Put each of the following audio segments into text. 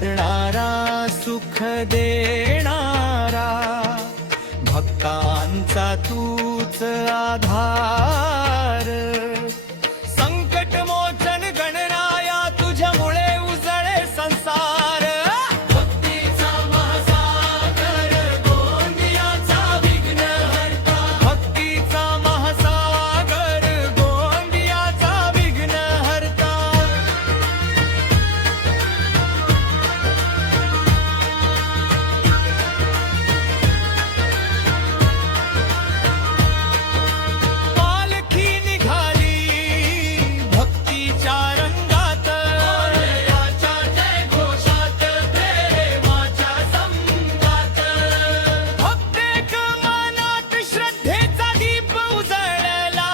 तारणारा सुख देणारा भक्तांचा तूच आधार संकट मोचन गणराया तुझ्यामुळे उजळे संसार भक्तीचा महासागर गोंदियाचा विघ्नहर्ता भक्तीचा महासागर गोंदियाचा विघ्नहर्ता पालखी निघाली भक्तीच्या रंगात गोंदियाच्या जयघोषात प्रेमाच्या संगात प्रत्येक मनात श्रद्धेचा दीप उजळला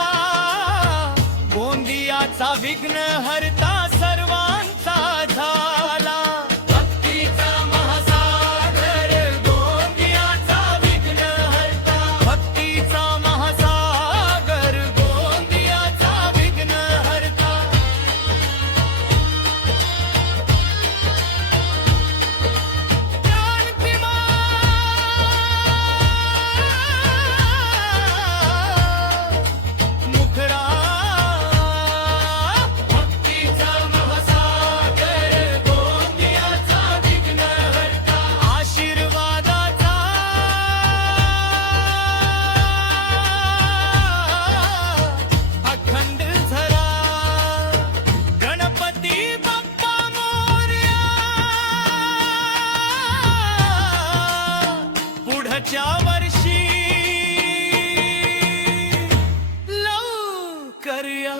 गोंदियाचा विघ्नहर्ता सर्वांचा झाला भक्तीचा महासागर गोंदियाचा विघ्नहर्ता भक्तीचा महासागर गोंदियाचा विघ्नहर्ता मुखरा भक्तीचा महासागर गोंदियाचा विघ्नहर्ता आशीर्वादाचा अखंड झरा गणपती बाप्पा मोरया पुढच्या वर्षी लवकर या